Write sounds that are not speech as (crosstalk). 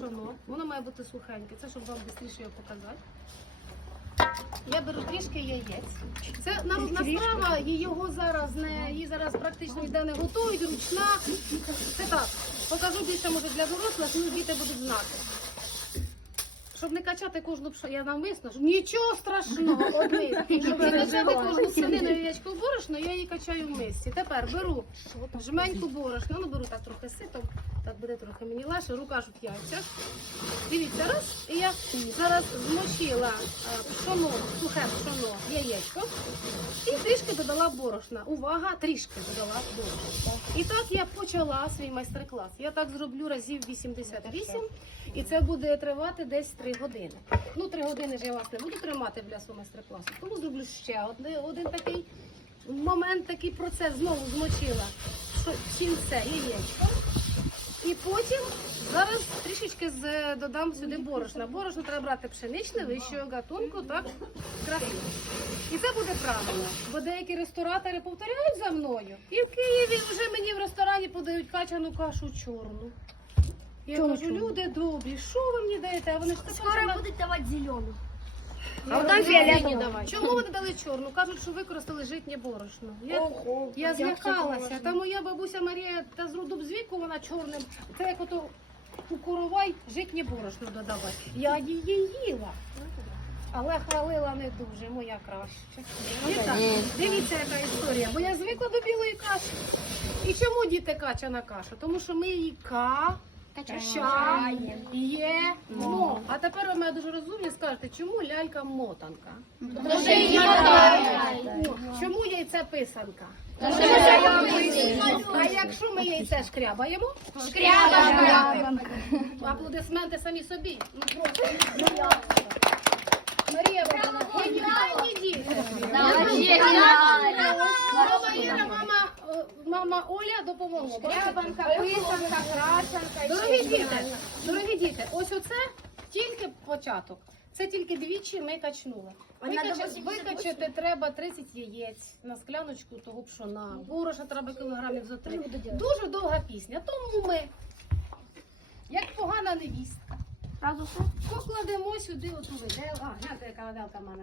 пшоно. Воно має бути сухеньке. Це щоб вам швидше його показати. Я беру трішки яєць. Це народна страва, і його зараз не її зараз практично ніде не готують, ручна. Це так. Покажу більше може для дорослих, ну діти будуть знати. Щоб не качати кожну пшо, я навмисно, щоб нічого страшного, одне. (laughs) Щоб не качати кожну пшенину яєчко борошно, я її качаю в мисці. Тепер беру жменьку борошна, ну беру так трохи ситом, так буде трохи мені легше, рука ж в яйцях. Дивіться, раз, і я зараз змочила е, пшоно, сухе пшоно, яєчко і трішки додала борошна. Увага, трішки додала борошна. І так я почала свій майстер-клас. Я так зроблю разів 88, і це буде тривати десь 3 години. Ну, 3 години ж я вас не буду тримати для свого майстер-класу, тому зроблю ще один, один такий момент, такий процес. Знову змочила всім все, яєчко. І потім зараз трішечки з, додам сюди борошна. Борошно треба брати пшеничне, вищого гатунку, так, красиво. І це буде правильно, бо деякі ресторатори повторяють за мною. І в Києві вже мені в ресторані подають качану кашу чорну. Я Чому кажу, чорну? люди добрі, що ви мені даєте? А вони ж Скоро будуть давати зелену. А от там фіолетово. давай. Чому вони дали чорну? Кажуть, що використали житнє борошно. Я, Ого, я злякалася. Та моя бабуся Марія та з роду з віку вона чорним. Це як ото у коровай житнє борошно додавати. Я її їла. Але хвалила не дуже, моя. І так, дивіться, яка історія. Бо я звикла до білої каші. І чому діти качана каша? Тому що ми її ка. Чаємо. А тепер ви мене дуже розумні скажете, чому лялька мотанка? О, Чому яйце писанка? А якщо ми яйце шкрябаємо? Шкрябаємо. Аплодисменти самі собі. Ну, просто. Марія Богдана, геніальні діти. Мама Іра, мама, е, мама Оля допомогла. Шкрябанка, писанка, крашенка. Дорогі діти, дорогі діти, ось оце тільки початок. Це тільки двічі ми качнули. Викачати, викачати треба 30 яєць на скляночку того пшона. Борошна треба кілограмів за три. Дуже довга пісня. Тому ми, як погана невістка, покладемо сюди оту виделку. А, гляньте, яка виделка в мене.